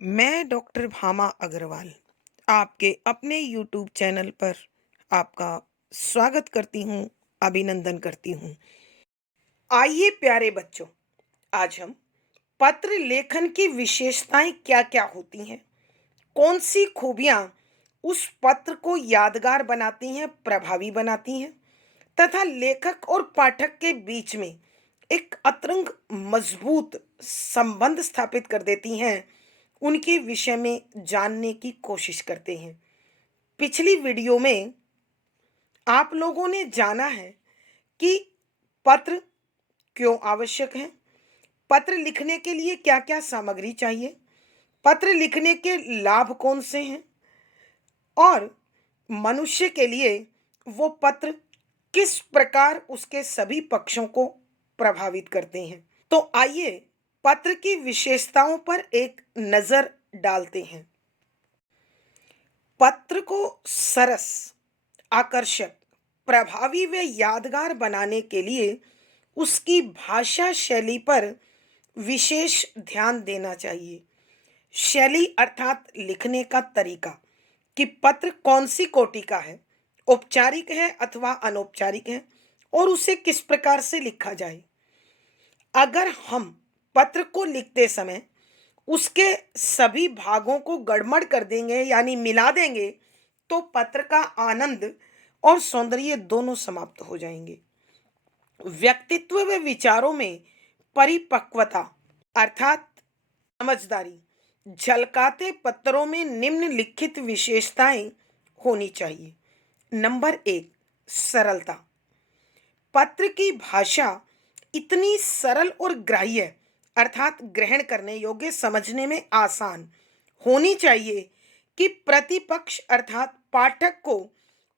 मैं डॉक्टर भामा अग्रवाल आपके अपने यूट्यूब चैनल पर आपका स्वागत करती हूँ, अभिनंदन करती हूँ। आइए प्यारे बच्चों, आज हम पत्र लेखन की विशेषताएं क्या-क्या होती हैं, कौन सी खूबियां उस पत्र को यादगार बनाती हैं, प्रभावी बनाती हैं तथा लेखक और पाठक के बीच में एक अतरंग मजबूत संबंध स्थापित कर देती हैं, उनके विषय में जानने की कोशिश करते हैं। पिछली वीडियो में आप लोगों ने जाना है कि पत्र क्यों आवश्यक है, पत्र लिखने के लिए क्या-क्या सामग्री चाहिए, पत्र लिखने के लाभ कौन से हैं और मनुष्य के लिए वो पत्र किस प्रकार उसके सभी पक्षों को प्रभावित करते हैं। तो आइए पत्र की विशेषताओं पर एक नज़र डालते हैं। पत्र को सरस, आकर्षक, प्रभावी व यादगार बनाने के लिए उसकी भाषा शैली पर विशेष ध्यान देना चाहिए। शैली अर्थात लिखने का तरीका कि पत्र कौन सी कोटि का है, औपचारिक है अथवा अनौपचारिक है और उसे किस प्रकार से लिखा जाए। अगर हम पत्र को लिखते समय उसके सभी भागों को गड़बड़ कर देंगे यानी मिला देंगे तो पत्र का आनंद और सौंदर्य दोनों समाप्त हो जाएंगे। व्यक्तित्व व विचारों में परिपक्वता अर्थात समझदारी झलकाते पत्रों में निम्नलिखित विशेषताएं होनी चाहिए। नंबर एक, सरलता। पत्र की भाषा इतनी सरल और ग्राह्य अर्थात ग्रहण करने योग्य, समझने में आसान होनी चाहिए कि प्रतिपक्ष अर्थात पाठक को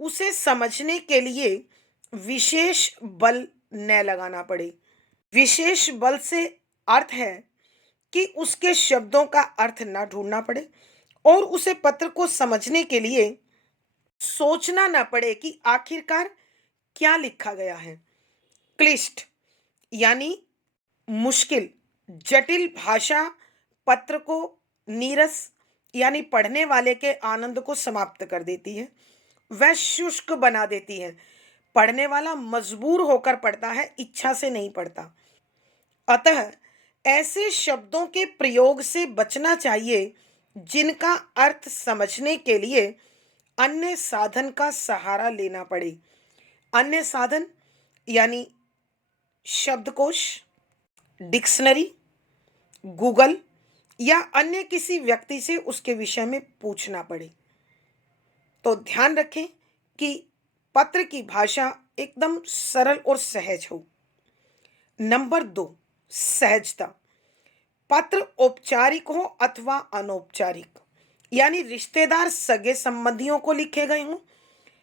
उसे समझने के लिए विशेष बल न लगाना पड़े। विशेष बल से अर्थ है कि उसके शब्दों का अर्थ ना ढूंढना पड़े और उसे पत्र को समझने के लिए सोचना ना पड़े कि आखिरकार क्या लिखा गया है। क्लिष्ट यानी मुश्किल, जटिल भाषा पत्र को नीरस यानी पढ़ने वाले के आनंद को समाप्त कर देती है, वह शुष्क बना देती है। पढ़ने वाला मजबूर होकर पढ़ता है, इच्छा से नहीं पढ़ता। अतः ऐसे शब्दों के प्रयोग से बचना चाहिए जिनका अर्थ समझने के लिए अन्य साधन का सहारा लेना पड़े। अन्य साधन यानी शब्दकोश, डिक्शनरी, गूगल या अन्य किसी व्यक्ति से उसके विषय में पूछना पड़े। तो ध्यान रखें कि पत्र की भाषा एकदम सरल और सहज हो। नंबर दो, सहजता। पत्र औपचारिक हो अथवा अनौपचारिक यानी रिश्तेदार सगे संबंधियों को लिखे गए हों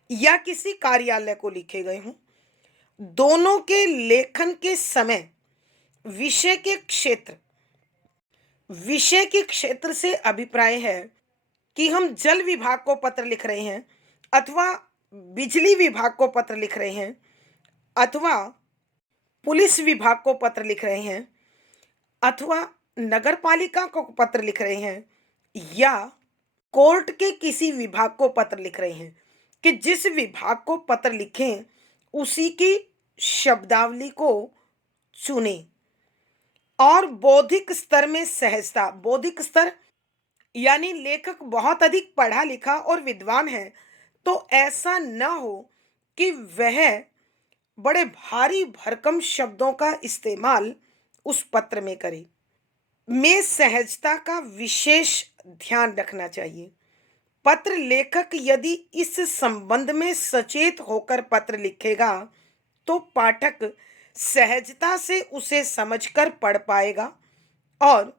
या किसी कार्यालय को लिखे गए हों, दोनों के लेखन के समय विषय के क्षेत्र विषय के क्षेत्र से अभिप्राय है कि हम जल विभाग को पत्र लिख रहे हैं अथवा बिजली विभाग को पत्र लिख रहे हैं अथवा पुलिस विभाग को पत्र लिख रहे हैं अथवा नगर पालिका को पत्र लिख रहे हैं या कोर्ट के किसी विभाग को पत्र लिख रहे हैं, कि जिस विभाग को पत्र लिखें उसी की शब्दावली को चुनें। और बौद्धिक स्तर में सहजता। बौद्धिक स्तर यानी लेखक बहुत अधिक पढ़ा लिखा और विद्वान है तो ऐसा न हो कि वह बड़े भारी भरकम शब्दों का इस्तेमाल उस पत्र में करे। में सहजता का विशेष ध्यान रखना चाहिए। पत्र लेखक यदि इस संबंध में सचेत होकर पत्र लिखेगा तो पाठक सहजता से उसे समझकर पढ़ पाएगा और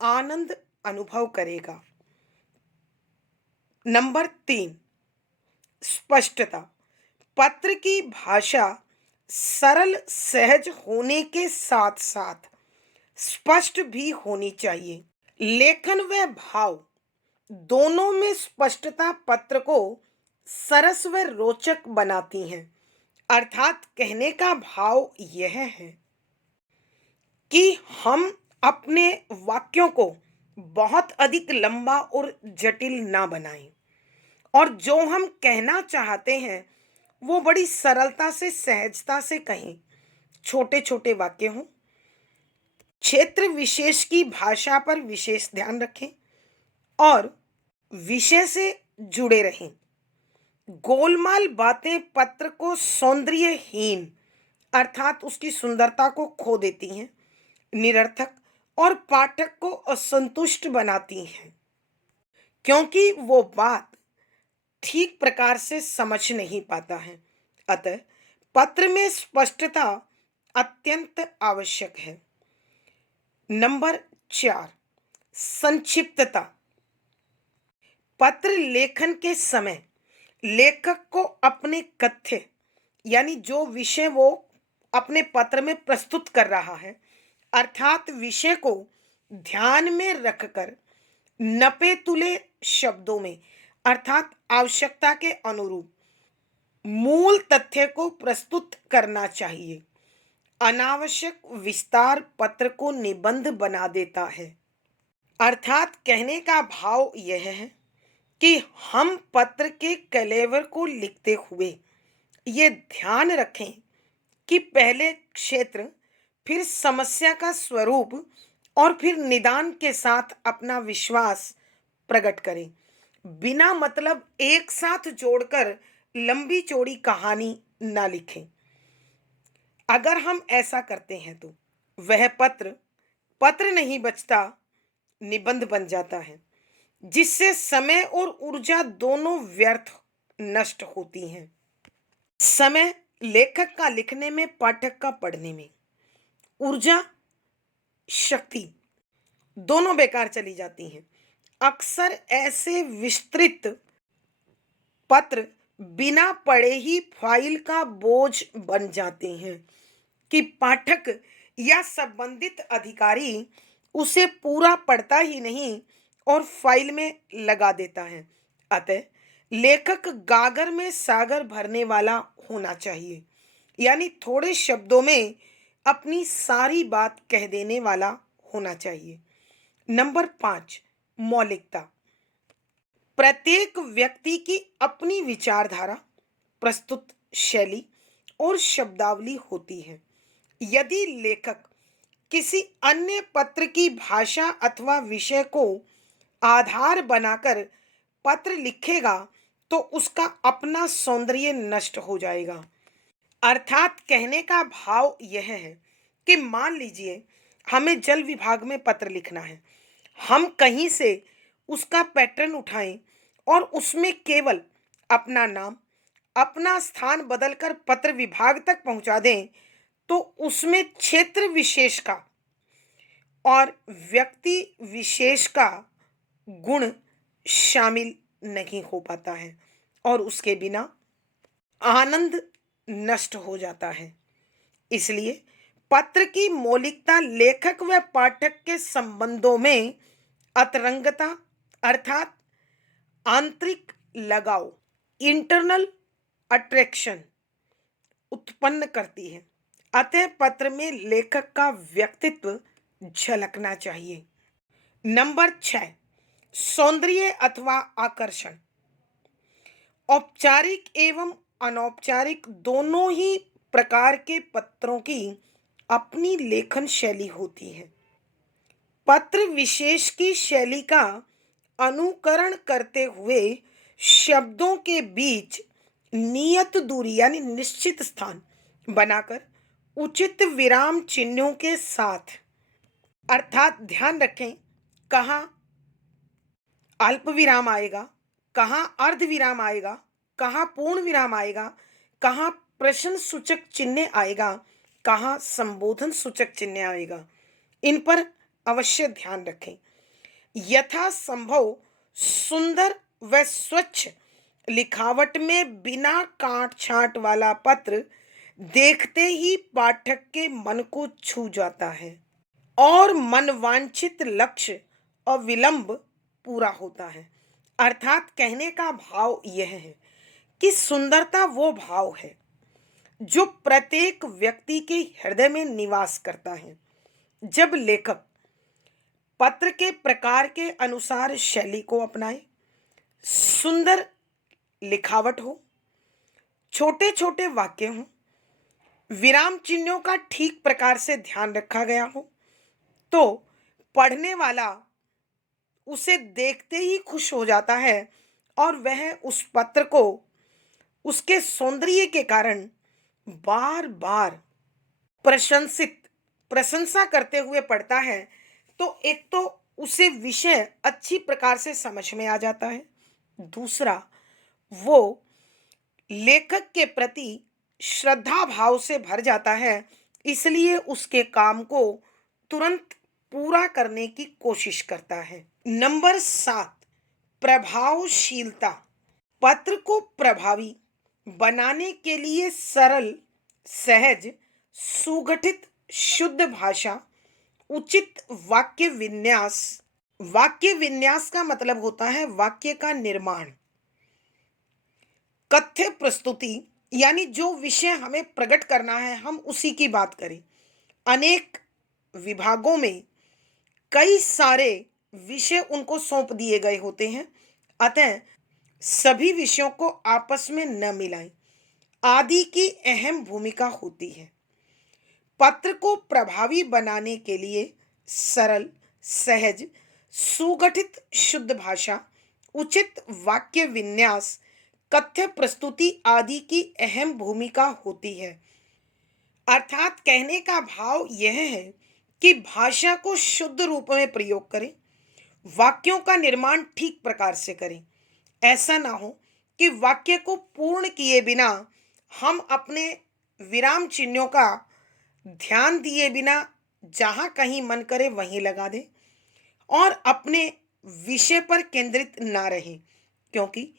आनंद अनुभव करेगा। नंबर तीन, स्पष्टता। पत्र की भाषा सरल सहज होने के साथ साथ स्पष्ट भी होनी चाहिए। लेखन व भाव दोनों में स्पष्टता पत्र को सरस व रोचक बनाती हैं। अर्थात कहने का भाव यह है कि हम अपने वाक्यों को बहुत अधिक लंबा और जटिल ना बनाएं और जो हम कहना चाहते हैं वो बड़ी सरलता से सहजता से कहें। छोटे छोटे वाक्य हों। क्षेत्र विशेष की भाषा पर विशेष ध्यान रखें और विषय से जुड़े रहें। गोलमाल बातें पत्र को सौंदर्यहीन अर्थात उसकी सुंदरता को खो देती हैं, निरर्थक और पाठक को असंतुष्ट बनाती हैं, क्योंकि वो बात ठीक प्रकार से समझ नहीं पाता है। अतः पत्र में स्पष्टता अत्यंत आवश्यक है। नंबर 4, संक्षिप्तता। पत्र लेखन के समय लेखक को अपने कथ्य यानी जो विषय वो अपने पत्र में प्रस्तुत कर रहा है अर्थात विषय को ध्यान में रखकर नपे तुले शब्दों में अर्थात आवश्यकता के अनुरूप मूल तथ्य को प्रस्तुत करना चाहिए। अनावश्यक विस्तार पत्र को निबंध बना देता है। अर्थात कहने का भाव यह है कि हम पत्र के कलेवर को लिखते हुए ये ध्यान रखें कि पहले क्षेत्र, फिर समस्या का स्वरूप और फिर निदान के साथ अपना विश्वास प्रकट करें। बिना मतलब एक साथ जोड़कर लंबी चौड़ी कहानी ना लिखें। अगर हम ऐसा करते हैं तो वह पत्र पत्र नहीं बचता, निबंध बन जाता है, जिससे समय और ऊर्जा दोनों व्यर्थ नष्ट होती हैं। समय लेखक का लिखने में, पाठक का पढ़ने में, ऊर्जा, शक्ति दोनों बेकार चली जाती हैं। अक्सर ऐसे विस्तृत पत्र बिना पढ़े ही फाइल का बोझ बन जाते हैं कि पाठक या संबंधित अधिकारी उसे पूरा पढ़ता ही नहीं और फाइल में लगा देता है। अतः लेखक गागर में सागर भरने वाला होना चाहिए, यानी थोड़े शब्दों में अपनी सारी बात कह देने वाला होना चाहिए। नंबर 5, मौलिकता। प्रत्येक व्यक्ति की अपनी विचारधारा, प्रस्तुत शैली और शब्दावली होती है। यदि लेखक किसी अन्य पत्र की भाषा अथवा विषय को आधार बनाकर पत्र लिखेगा तो उसका अपना सौंदर्य नष्ट हो जाएगा। अर्थात कहने का भाव यह है कि मान लीजिए हमें जल विभाग में पत्र लिखना है। हम कहीं से उसका पैटर्न उठाएं और उसमें केवल अपना नाम, अपना स्थान बदलकर पत्र विभाग तक पहुंचा दें तो उसमें क्षेत्र विशेष का और व्यक्ति विशेष का गुण शामिल नहीं हो पाता है और उसके बिना आनंद नष्ट हो जाता है। इसलिए पत्र की मौलिकता लेखक व पाठक के संबंधों में अंतरंगता अर्थात आंतरिक लगाव, इंटरनल अट्रैक्शन उत्पन्न करती है। अतः पत्र में लेखक का व्यक्तित्व झलकना चाहिए। नंबर 6, सौंदर्य अथवा आकर्षण। औपचारिक एवं अनौपचारिक दोनों ही प्रकार के पत्रों की अपनी लेखन शैली होती है। पत्र विशेष की शैली का अनुकरण करते हुए शब्दों के बीच नियत दूरी यानी निश्चित स्थान बनाकर उचित विराम चिन्हों के साथ अर्थात ध्यान रखें कहाँ अल्प विराम आएगा, कहाँ अर्ध विराम आएगा, कहाँ पूर्ण विराम आएगा, कहाँ प्रश्न सूचक चिन्ह आएगा, कहाँ संबोधन सूचक चिन्ह आएगा। इन पर अवश्य ध्यान रखें। यथा संभव सुंदर व स्वच्छ लिखावट में बिना काट छांट वाला पत्र देखते ही पाठक के मन को छू जाता है और मनवांछित लक्ष्य अविलंब पूरा होता है। अर्थात कहने का भाव यह है कि सुंदरता वो भाव है जो प्रत्येक व्यक्ति के हृदय में निवास करता है। जब लेखक पत्र के प्रकार के अनुसार शैली को अपनाएं। सुंदर लिखावट हो, छोटे छोटे वाक्य हों, विराम चिन्हों का ठीक प्रकार से ध्यान रखा गया हो, तो पढ़ने वाला उसे देखते ही खुश हो जाता है और वह उस पत्र को उसके सौंदर्य के कारण बार बार प्रशंसित प्रशंसा करते हुए पढ़ता है। तो एक तो उसे विषय अच्छी प्रकार से समझ में आ जाता है, दूसरा वो लेखक के प्रति श्रद्धा भाव से भर जाता है, इसलिए उसके काम को तुरंत पूरा करने की कोशिश करता है। नंबर 7, प्रभावशीलता। पत्र को प्रभावी बनाने के लिए सरल, सहज, सुगठित, शुद्ध भाषा, उचित वाक्य विन्यास का मतलब होता है वाक्य का निर्माण, कथ्य प्रस्तुति, यानी जो विषय हमें प्रकट करना है हम उसी की बात करें। अनेक विभागों में कई सारे विषय उनको सौंप दिए गए होते हैं, अतः सभी विषयों को आपस में न मिलाएं आदि की अहम भूमिका होती है। पत्र को प्रभावी बनाने के लिए सरल, सहज, सुगठित, शुद्ध भाषा, उचित वाक्य विन्यास, कथ्य प्रस्तुति आदि की अहम भूमिका होती है। अर्थात कहने का भाव यह है कि भाषा को शुद्ध रूप में प्रयोग करें, वाक्यों का निर्माण ठीक प्रकार से करें। ऐसा ना हो कि वाक्य को पूर्ण किए बिना हम अपने विराम चिन्हों का ध्यान दिए बिना जहां कहीं मन करे वहीं लगा दें और अपने विषय पर केंद्रित ना रहें, क्योंकि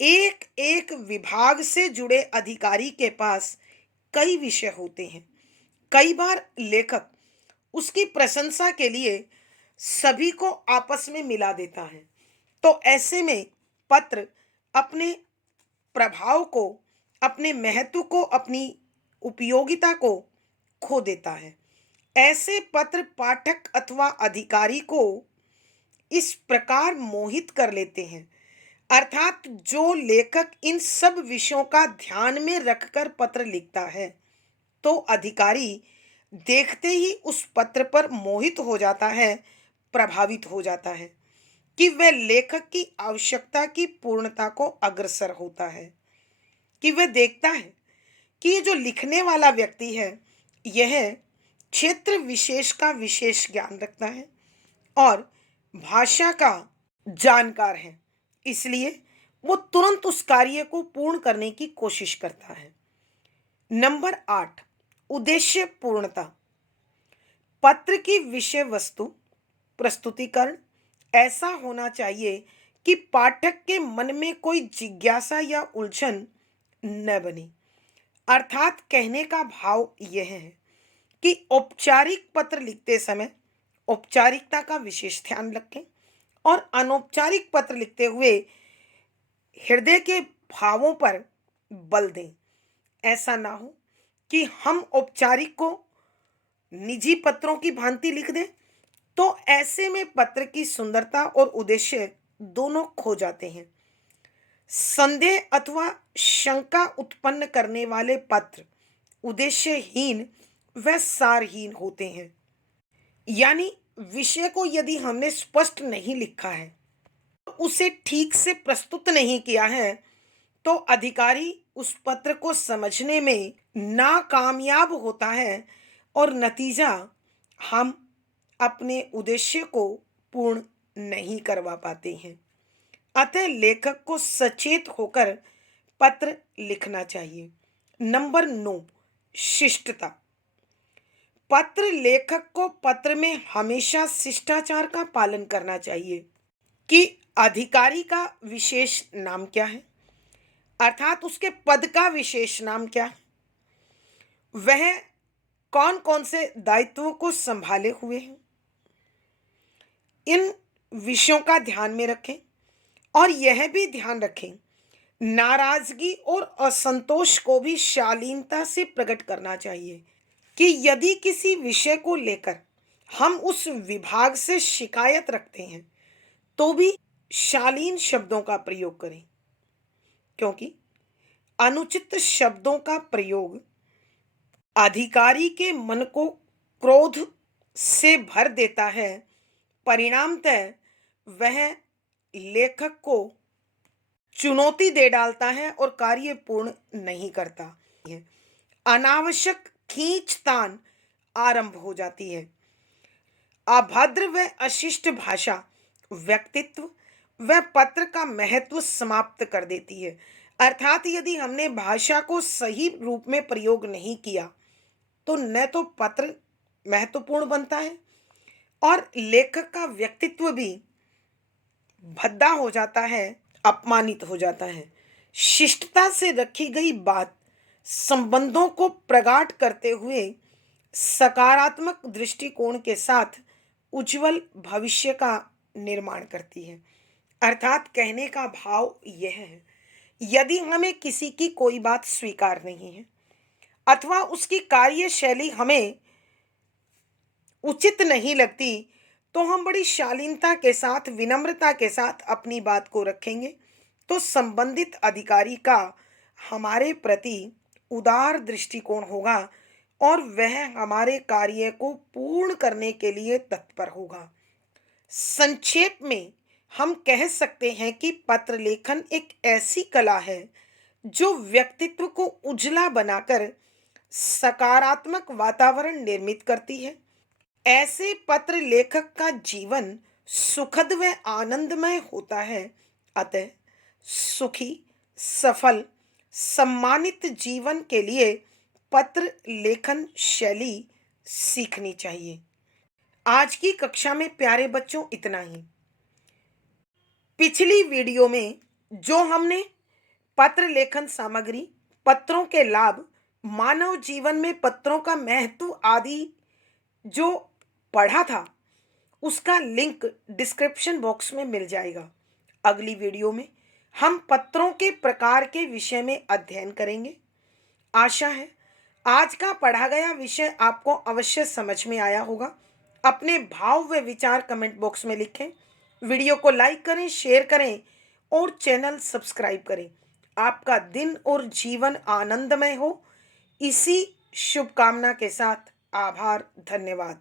एक एक विभाग से जुड़े अधिकारी के पास कई विषय होते हैं। कई बार लेखक उसकी प्रशंसा के लिए सभी को आपस में मिला देता है, तो ऐसे में पत्र अपने प्रभाव को, अपने महत्व को, अपनी उपयोगिता को खो देता है। ऐसे पत्र पाठक अथवा अधिकारी को इस प्रकार मोहित कर लेते हैं, अर्थात जो लेखक इन सब विषयों का ध्यान में रखकर पत्र लिखता है, तो अधिकारी देखते ही उस पत्र पर मोहित हो जाता है, प्रभावित हो जाता है कि वह लेखक की आवश्यकता की पूर्णता को अग्रसर होता है, कि वह देखता है कि ये जो लिखने वाला व्यक्ति है यह क्षेत्र विशेष का विशेष ज्ञान रखता है और भाषा का जानकार है, इसलिए वो तुरंत उस कार्य को पूर्ण करने की कोशिश करता है। नंबर 8, उद्देश्य पूर्णता। पत्र की विषय वस्तु प्रस्तुतिकरण ऐसा होना चाहिए कि पाठक के मन में कोई जिज्ञासा या उलझन न बने। अर्थात कहने का भाव यह है कि औपचारिक पत्र लिखते समय औपचारिकता का विशेष ध्यान रखें और अनौपचारिक पत्र लिखते हुए हृदय के भावों पर बल दें। ऐसा ना हो कि हम औपचारिक को निजी पत्रों की भांति लिख दें, तो ऐसे में पत्र की सुंदरता और उद्देश्य दोनों खो जाते हैं। संदेह अथवा शंका उत्पन्न करने वाले पत्र उद्देश्यहीन व सारहीन होते हैं। यानी विषय को यदि हमने स्पष्ट नहीं लिखा है, तो उसे ठीक से प्रस्तुत नहीं किया है, तो अधिकारी उस पत्र को समझने में नाकामयाब होता है और नतीजा हम अपने उद्देश्य को पूर्ण नहीं करवा पाते हैं। अतः लेखक को सचेत होकर पत्र लिखना चाहिए। नंबर 9, शिष्टता। पत्र लेखक को पत्र में हमेशा शिष्टाचार का पालन करना चाहिए कि अधिकारी का विशेष नाम क्या है, अर्थात उसके पद का विशेष नाम क्या है, वह कौन कौन से दायित्वों को संभाले हुए हैं, इन विषयों का ध्यान में रखें और यह भी ध्यान रखें नाराजगी और असंतोष को भी शालीनता से प्रकट करना चाहिए कि यदि किसी विषय को लेकर हम उस विभाग से शिकायत रखते हैं तो भी शालीन शब्दों का प्रयोग करें, क्योंकि अनुचित शब्दों का प्रयोग अधिकारी के मन को क्रोध से भर देता है। परिणामतः वह लेखक को चुनौती दे डालता है और कार्य पूर्ण नहीं करता है। अनावश्यक खींचतान आरंभ हो जाती है। अभद्र व अशिष्ट भाषा व्यक्तित्व व पत्र का महत्व समाप्त कर देती है। अर्थात यदि हमने भाषा को सही रूप में प्रयोग नहीं किया तो न तो पत्र महत्वपूर्ण बनता है और लेखक का व्यक्तित्व भी भद्दा हो जाता है, अपमानित हो जाता है। शिष्टता से रखी गई बात संबंधों को प्रगाढ़ करते हुए सकारात्मक दृष्टिकोण के साथ उज्जवल भविष्य का निर्माण करती है। अर्थात कहने का भाव यह है, यदि हमें किसी की कोई बात स्वीकार नहीं है अथवा उसकी कार्यशैली हमें उचित नहीं लगती, तो हम बड़ी शालीनता के साथ, विनम्रता के साथ अपनी बात को रखेंगे, तो संबंधित अधिकारी का हमारे प्रति उदार दृष्टिकोण होगा और वह हमारे कार्य को पूर्ण करने के लिए तत्पर होगा। संक्षेप में हम कह सकते हैं कि पत्र लेखन एक ऐसी कला है जो व्यक्तित्व को उजला बनाकर सकारात्मक वातावरण निर्मित करती है। ऐसे पत्र लेखक का जीवन सुखद व आनंदमय होता है। अतः सुखी, सफल, सम्मानित जीवन के लिए पत्र लेखन शैली सीखनी चाहिए। आज की कक्षा में प्यारे बच्चों इतना ही। पिछली वीडियो में जो हमने पत्र लेखन सामग्री, पत्रों के लाभ, मानव जीवन में पत्रों का महत्व आदि जो पढ़ा था, उसका लिंक डिस्क्रिप्शन बॉक्स में मिल जाएगा। अगली वीडियो में हम पत्रों के प्रकार के विषय में अध्ययन करेंगे। आशा है आज का पढ़ा गया विषय आपको अवश्य समझ में आया होगा। अपने भाव व विचार कमेंट बॉक्स में लिखें। वीडियो को लाइक करें, शेयर करें और चैनल सब्सक्राइब करें। आपका दिन और जीवन आनंदमय हो, इसी शुभकामना के साथ आभार, धन्यवाद।